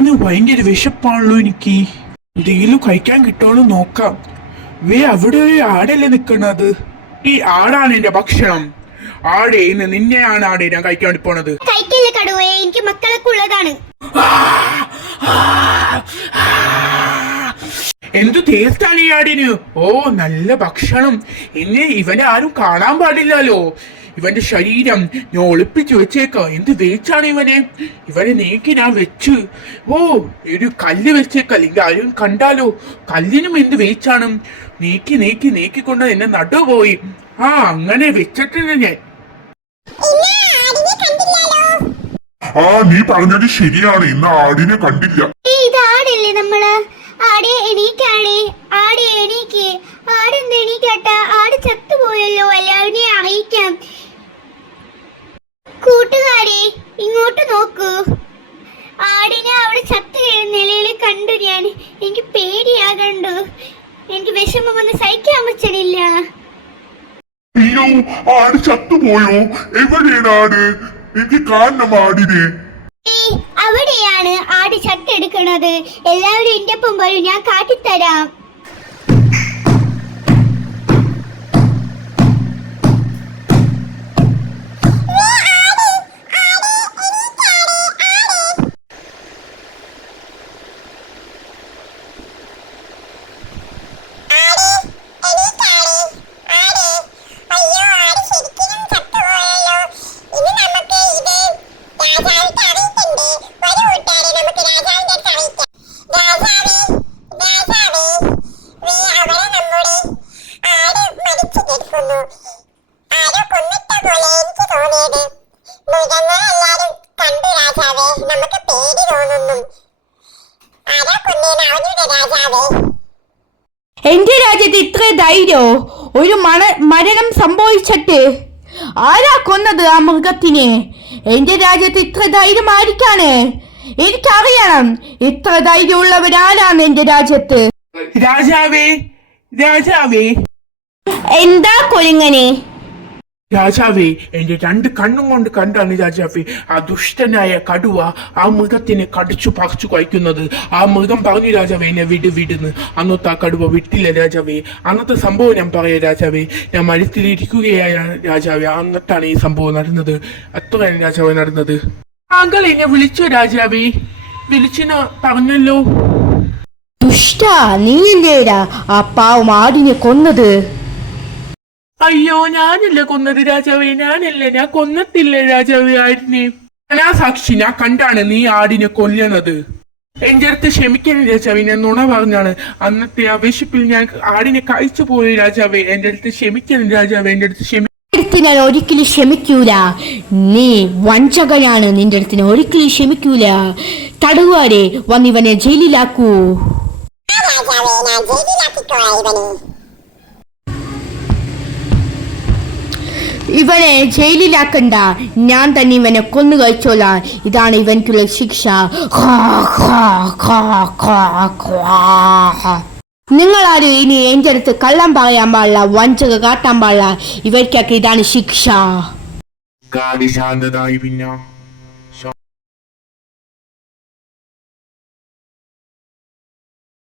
ഇന്ന് ഭയങ്കര വിശപ്പാണല്ലോ എനിക്ക്. എന്തെങ്കിലും കഴിക്കാൻ കിട്ടുമോ നോക്കാം. അവിടെ ഒരു ആടല്ലേ നിക്കണത്? ഈ ആടാണ് എന്റെ ഭക്ഷണം. ആടെ ഇന്ന് നിന്നെയാണ് ആടെ ഞാൻ കഴിക്കാൻ വേണ്ടി പോണത്. കഴിക്കില്ല കടുവേ, എനിക്ക് മക്കളൊക്കെ ഉള്ളതാണ്. എന്തു ടേസ്റ്റാണ് ഈ ആടിന്. ഓ നല്ല ഭക്ഷണം. ഇനി ഇവനെ ആരും കാണാൻ പാടില്ലല്ലോ. ഇവന്റെ ശരീരം ഞാൻ ഒളിപ്പിച്ചു വെച്ചേക്കാം. എന്ത് വേച്ചാണ് ഇവനെ നീക്കി ഞാൻ വെച്ച്. ഓ ഒരു കല്ല് വെച്ചേക്ക, അല്ലെങ്കിൽ ആരും കണ്ടാലോ. കല്ലിനും എന്ത് വേച്ചാണ്. നീക്കി നീക്കി നീക്കിക്കൊണ്ട് എന്നെ നടുപോയി. അങ്ങനെ വെച്ചിട്ടുണ്ട് ഞാൻ. നീ പറഞ്ഞത് ശരിയാണ്. ഇന്ന് ആടിനെ കണ്ടില്ല. ഇതാടല്ലേ നമ്മള്? ആടെ എണീക്കാടേ, ആടെ എണീക്ക്. ആടെന്ത് എണീക്കാട്ട? ആട് ചത്തുപോയല്ലോ. എല്ലാവരെയും അറിയിക്കാം. കൂട്ടുകാരെ ഇങ്ങോട്ട് നോക്കൂ. ആടിനെ അവിടെ ചത്തു നിലയിൽ കണ്ടു ഞാൻ. എനിക്ക് പേടിയാകണ്ടു. എനിക്ക് വിഷമം വന്ന് സഹിക്കാൻ പറ്റണില്ല. അയ്യോ, ആട് ചത്തുപോയോ? എവിടെയാണ് ആട്? എനിക്ക് കാണണം ആടിനെ. അവിടെയാണ് ആട് ചത്തെടുക്കണത്. എല്ലാവരും എന്റെ ഒപ്പം വരും, ഞാൻ കാട്ടിത്തരാം. എന്റെ രാജ്യത്ത് ഇത്ര ധൈര്യോ? ഒരു മരണം സംഭവിച്ചിട്ട് ആരാ കൊന്നത് ആ മൃഗത്തിനെ? എന്റെ രാജ്യത്ത് ഇത്ര ധൈര്യം ആയിരിക്കാണ്? എനിക്കറിയണം ഇത്ര ധൈര്യമുള്ളവരാരാണ് എന്റെ രാജ്യത്ത്. രാജാവേ, രാജാവേ. എന്താ കൊരങ്ങനെ? രാജാവേ, എന്റെ 2 കണ്ണും കൊണ്ട് കണ്ടാണ് രാജാവേ ആ ദുഷ്ടനായ കടുവ ആ മൃഗത്തിനെ കടിച്ചു പറിച്ചു കഴിക്കുന്നത്. ആ മൃഗം പറഞ്ഞു രാജാവേ എന്നെ വിടുന്ന്. അന്നത്തെ ആ കടുവ വിട്ടില്ല രാജാവേ. അന്നത്തെ സംഭവം ഞാൻ പറയാം രാജാവേ. ഞാൻ മരത്തിലിരിക്കുകയായ രാജാവേ. അന്നത്താണ് ഈ സംഭവം നടന്നത്. അത്രയാണ് രാജാവേ നടന്നത്. താങ്കൾ എന്നെ വിളിച്ചോ രാജാവേ? വിളിച്ചെന്ന് പറഞ്ഞല്ലോ. ദുഷ്ട, നീയല്ലേടാ ആ പാവം ആടിനെ കൊന്നത്? അയ്യോ, ഞാനല്ല കൊന്നത് രാജാവേ. ഞാൻ കൊന്നത്തില്ല രാജാവേ ആടിനെ. ഞാൻ സാക്ഷി, ഞാൻ കണ്ടാണ് നീ ആടിനെ കൊല്ലുന്നത്. എന്റെ അടുത്ത് ക്ഷമിക്കണം രാജാവേ, ഞാൻ നുണ പറഞ്ഞാണ്. അന്നത്തെ ആ വിശപ്പിൽ ഞാൻ ആടിനെ കഴിച്ചു പോയി രാജാവേ. എന്റെ അടുത്ത് ക്ഷമിക്കണം രാജാവേ. എന്റെ അടുത്ത് ഞാൻ ഒരിക്കലും ക്ഷമിക്കൂല. നീ വഞ്ചകനാണ്. നിന്റെ അടുത്ത് ഞാൻ ഒരിക്കലും ക്ഷമിക്കൂല. തടവുകാരെ വന്നിവനെ ജയിലിലാക്കൂ. ഇവനെ ജയിലിലാക്കണ്ട, ഞാൻ തന്നെ ഇവനെ കൊന്നു കഴിച്ചോളാം. ഇതാണ് ഇവൻക്കുള്ള ശിക്ഷ. നിങ്ങളാരും ഇനി എന്റെ അടുത്ത് കള്ളം പറയാൻ പാടില്ല, വഞ്ചക കാട്ടാൻ പാടില്ല. ഇവർക്കൊക്കെ ഇതാണ് ശിക്ഷ. ശാന്തതായി പിന്നെ